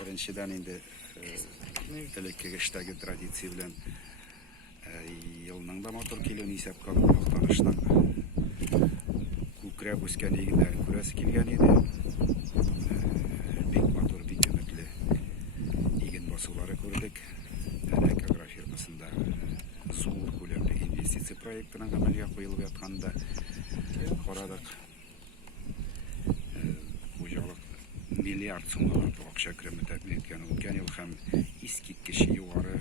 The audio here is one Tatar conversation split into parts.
Birinchidan endi elekkagishdagi traditsiya bilan yilning da motor kelini hisobga olib maqtanishdan ko'krab o'sgan eginlarni ko'rasi kelgan edi. Bek motor, bek ümitli egin bosuvlari ko'rdik. Tanak agro firmasında zo'r ko'lamli investitsiya proyektining amalga qo'yilib yotganida qaradik. Xo'jalik milliard so'mlik akcha kirimi tamin etgan. O'tgan yil ham iskitkishi yuqori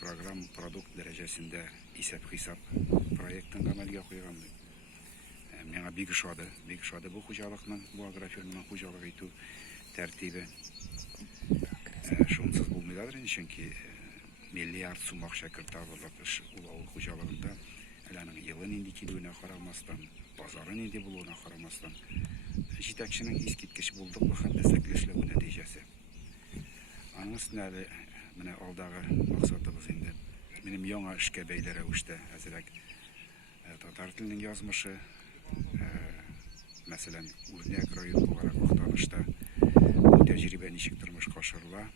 program produkt darajasida hisob proyektin amalga qo'ygan. Menga bek ishodi bu xo'jalikning, bu agro firmaning xo'jalik etu tartibi shunsiz bo'lmaydi, chunki milliard so'm akcha kiritib ulov xo'jaligida ularning yilning endi keluvine qaramasdan, bozorning endi bo'luvine qaramasdan yetakchining iskitkishi bo'ldik bu ham desteklashlari natijasi. Aning ustida mana oldagi maqsadimiz endi benim yangi ishga beylere uçta azrak Tatar tilining yozmishi mesela Urnak rayonu olarak Aktanış'ta bu tecrübe nişik turmuş koşarlar.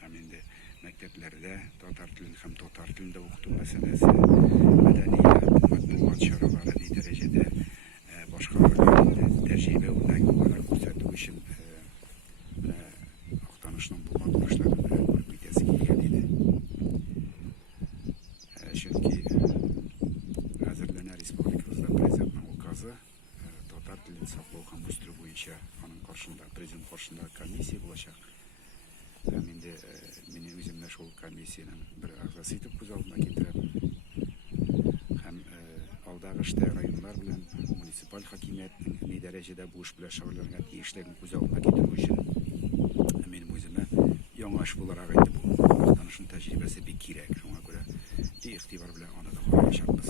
Hem endi maktablerde Tatar tilini hem Tatar tilinde okutu meselesi medeniyet, matbuat şaraları ne derecede başkalarına tecrübe örnek olarak gösterdiği için Aktanış'ın bu matbuatlarını görüp bitesi geldi. Çünkü hazırlanan Respublikamızda Prezident'in ukazı Tatar tilini saklау ham өстіру бойынша оның қаршында, президент қаршында комиссия болашақ. Менде мені өзімді шол комиссияның бір ағзасы етіп көз алдына келтіремін. Һәм алдағы іште районлар белән муниципаль хакимияттің не дәрежеде бұл іш белән шөгыльләнергә тиешлеген көз алдына китерү өчен менем үземә яңа эш буларак инде бу Актанышның тәҗрибәсе бик кирәк. Шуңа күрә игътибар белән аны да караячакбыз.